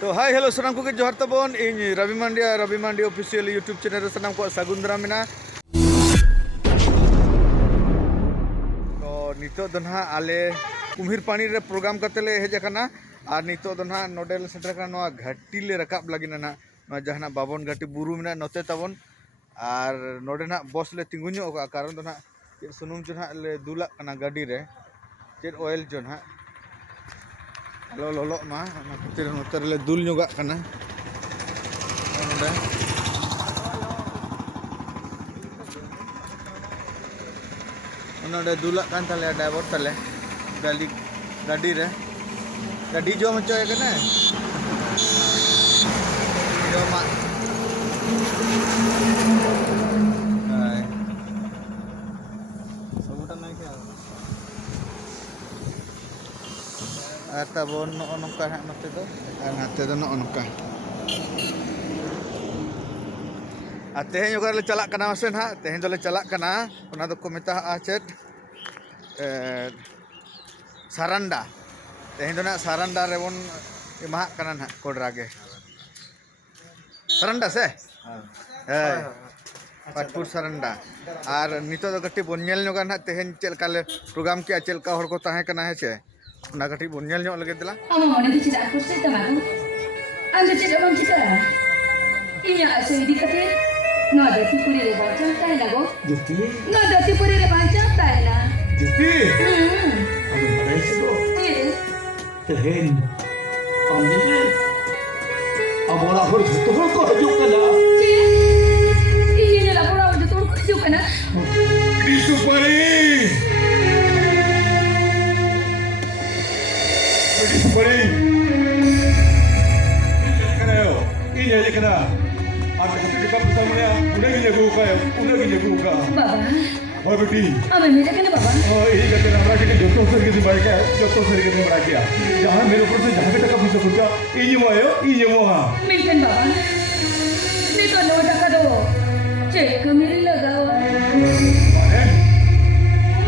तो hi hello सामान को जोहार तबन इन रवि मांडिया ऑफिशियल यूट्यूब चैनल सामान को सागुन दाराम मेना तो नितो दो ना आले कुम्हिर पानी रे प्रोग्राम करते ले हेज अकाना और नितो दो ना नोडल सेंटर का नोआ घाटी ले रकाब लगी ना जहाँ बाबन घाटी बुरु मेना नोते तबन और नोडे ना बस ले तिंगुño का कारण दो ना सुनुम जो ना ले दुला कना गाड़ी रे चेर ऑयल जो ना लो लो लो मा खातिर नोते ले दुल ñoga कना नोडे दुला कान ताले ड्राइवर ताले गाड़ी रे गाड़ी जो मचोय कना जो मा tabon nongka nokte do ngate do nongka atehen juga le calak kana masen ha tehen do le calak kana ona do ko meta achet saranda tehen do na saranda rebon emah kana na kodrage saranda se patpur saranda ar nito do kati bonyel ñoga na tehen chel kale program ki achel ka hor ko tahe kana he che ना कटी बुनियाल ᱧᱚᱜ लगे दिला हम मोने दी चिदा कुछ ते माको अंदर चिदा बम चिदा इया से दी कते ना दती पुरी रे बाचा ताई ना गो जुती ना दती पुरी रे बाचा ताई ना जुती अब मरे से दो तहेन हम दे अब बोला हो तो को हजू कना इया ला बोला हो तो को हजू कना बिसु परी Bari, kena yo, ini aja kena. Ada satu dekat bersama dia, udah gini buka ya, udah gini buka. Baba, oh betul. Apa ini kena baba? Oh ini kata nama kita jodoh sering kita baik ya, jodoh sering kita baik ya. Jangan मेरे ऊपर से jangan kita bisa buka. Ini mau yo, ini mau ha. Mungkin baba. Ini तो no टका दो, check मेरे लगाओ.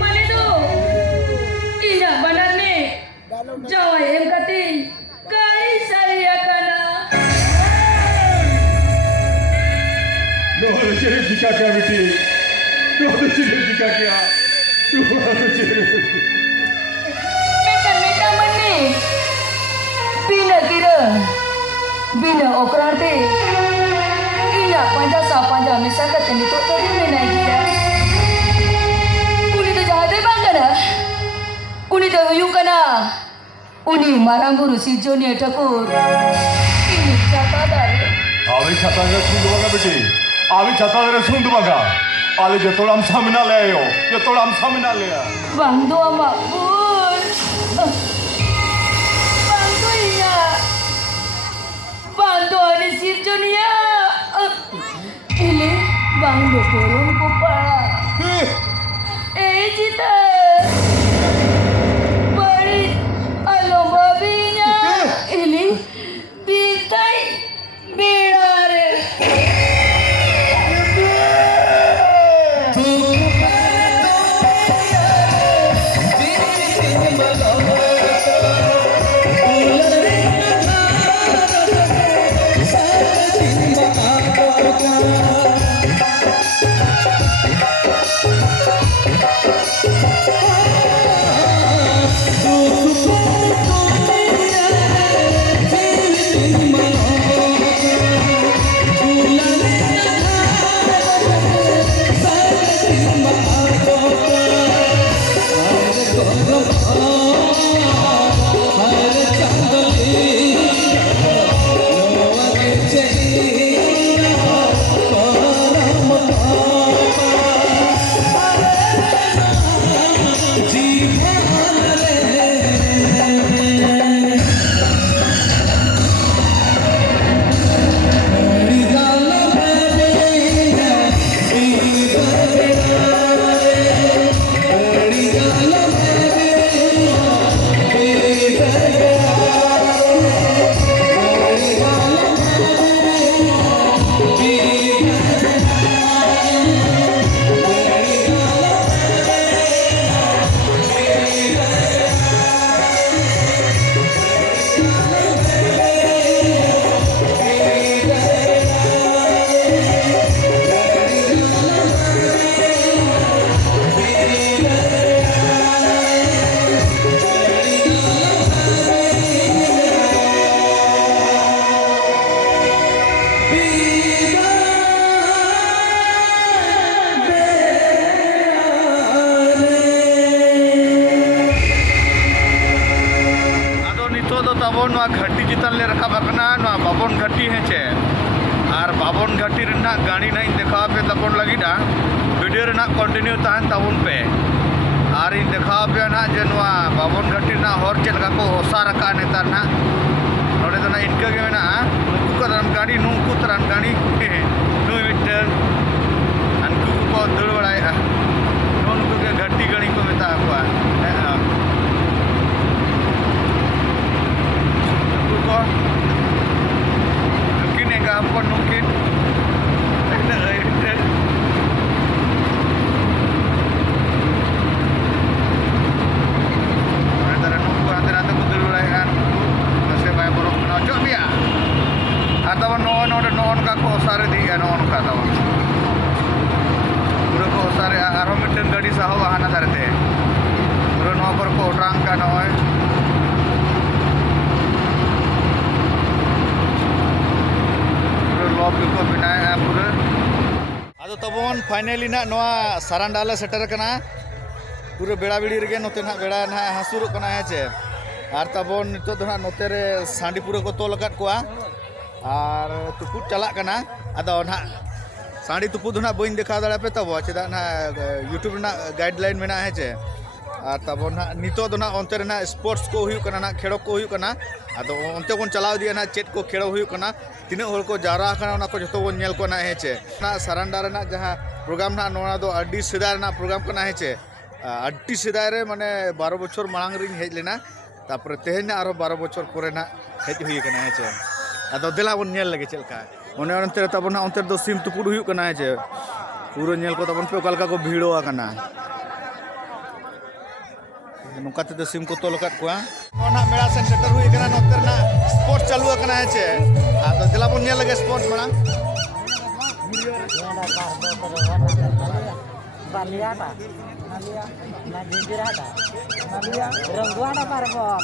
Mana tu? Iya benar ni. Jawa yang kati kai saya kana Loh cerita jika kaya beti Loh cerita jika kaya Loh cerita Meta mani Bina kira Bina okrate Iya panja misal kata ni tu bina kira Uni tu jahat bangga Uni tu uyuk kana Uni marang guru si Joni Thakur. Ini cata dari. Awi cata dari sundu baga beti. Awi cata dari sundu baga. Ale jetolam samina leyo. Jetolam samina leya. Bang doa makbul. Bang doa iya. Bang doa ni si Joni ya. Ini bang doa korong kupala. Cita. Ini bitai birare. नवा घाटी चितान ले रखा बकना नवा बाबन घाटी है चे और बाबन घाटी रना गाड़ी ना देखा पे तबन लगी ना वीडियो रना कंटिन्यू तान तबन पे और इन देखा पे ना जे नवा बाबन घाटी ना हर चेल का को होसा रखा नेतार ना नोडे तो ना इनका के ना नुकु तरन गाड़ी नुकु तरन गाड़ी नु मिटर अनकु को दौड़ बड़ाया नुकु के घाटी गाड़ी को मेता को mungkin yang kapan mungkin antara nunggu nanti betul kan masih banyak borok nocok dia atau non kako sare dia non kata pura ko sare aro mitten gadi saho wahana darete pura no par ko orang kan hoy को बनाया पूरा आदो तबन finally ना नवा सारांडाले shutter कना पूरे बेड़ा बिड़ी रे नोते ना बेड़ा ना हसुर कना है चे आर तबन नितो दो ना नोते रे सांडी पूरे को तोल काट कोआ आर तुपुट चला कना आदो ना सांडी तुपुट ना बइन देखा दाड़ा पे तब चेदा ना यूट्यूब ना गाइडलाइन मेना है चे आर तबन ना नितो दो ना ओंते रे ना स्पोर्ट्स को हुयु कना ना खेड़ो को हुयु कना आदो ओंते कोन चलाव दिया ना चेट को खेड़ो हुयु कना तीन हर को जारा करना को जो नेल को ना हेचे ना सारांडा रना जहां प्रोग्राम ना नोना दो अड्डी सिदाय ना प्रोग्राम को ना हेचे अड्डी सिदाय रे माने 12 बछर मांग रिंग हेज लेना तापर तेहेन ना आरो 12 बछर पुरे ना हेज हुई कना हेचे आदो देला बन नेल लगे चलका ओने ओनते तबन ना ओनते दो सिम तुपुड हुई कना हेचे पूरो नेल को तबन पे कलका को भीड़ो आकना नुकाते दो सिम को तोल काट कोआ ओना मेला सेंटर हुई कना नोतर ना स्पोर्ट्स चालू कना हेचे तो दिला बन नेल लगे स्पोर्ट्स मांग Balia apa? Balia, najibir ada. Balia, renggu ada parbok.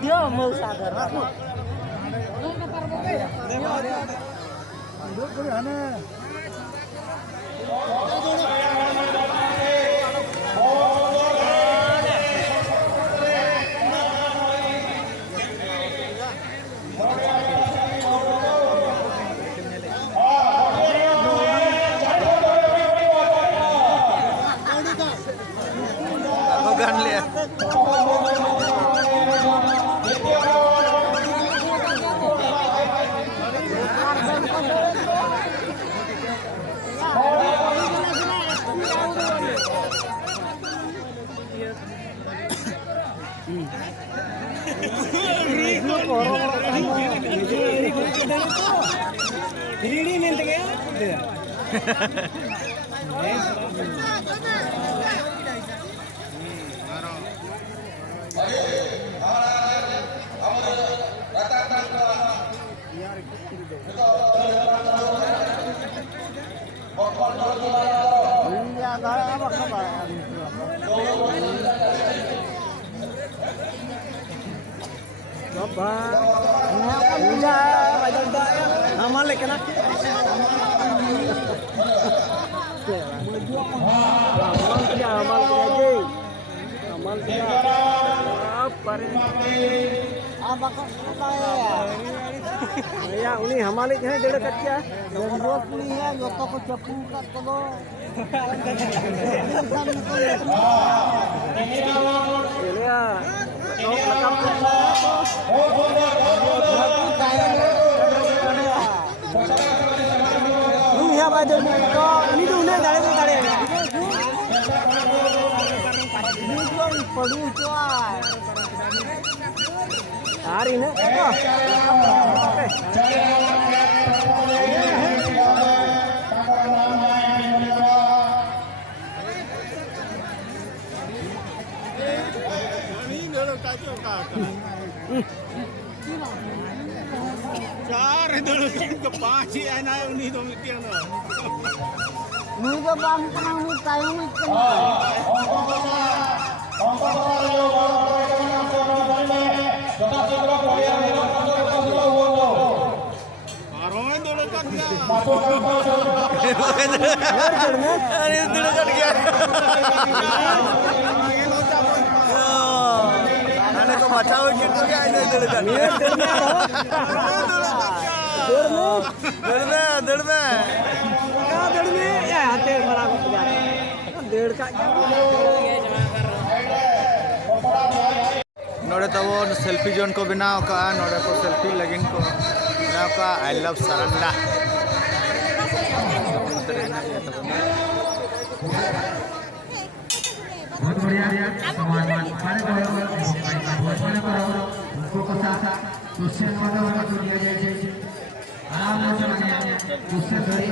Dia mau sadar aku. gan lihat Ini minta ya? Amal lek na. Amal aja. Amal dia. Apa ya? Ini hamalik है डेढ़ कच्चा जरूरत नहीं है जो तो को चप्पू काट दो ये या तो लकम दुनिया बाजू तो ini tuh उन्हें दाड़े ini tuh पड़ी तो hari ini चार दल के पांच ही आना है उन्हीं तो मिट्टी ना मुझे तो बांग करना हूँ तायों में बाचा विकेट तो क्या इधर दड़ का दड़ में हाथे मरा डेढ़ का नोड़े तबो सेल्फी जोन को बनाव का नोड़े को सेल्फी लगिन को बनाव का आई लव सरंडा बहुत बढ़िया समाजवाद हमारे बहुत बड़े उनको कसा क्वेश्चन वाला तो दिया जाए आराम से माने उससे थोड़ी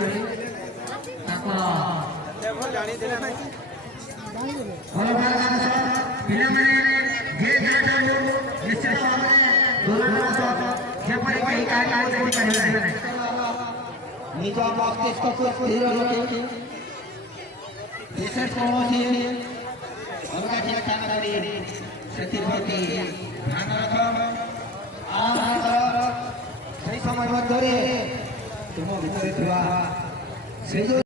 ताको और बार फिल्म में ये देखो निश्चित दोनों ये पड़ी कहीं का नहीं करे नीचे बॉक्स को हीरो लोग विशेष कौन अलगा ठीक ठाक करी सेति प्रति ध्यान रखो आराम करो सही समय मध्य तुम भितर थिबा से जो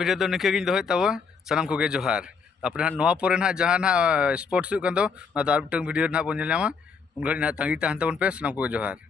वीडियो तो निके गिन दोहय तब सानाम को जोहार अपने नवा पोरे ना जहाँ ना स्पोर्ट्स हुई कन दो ना तो आर मिटन वीडियो ना बन नेल ᱧᱟᱢᱟ उन घड़ी ना तंगी तहन तबन पे सानाम को जोहार।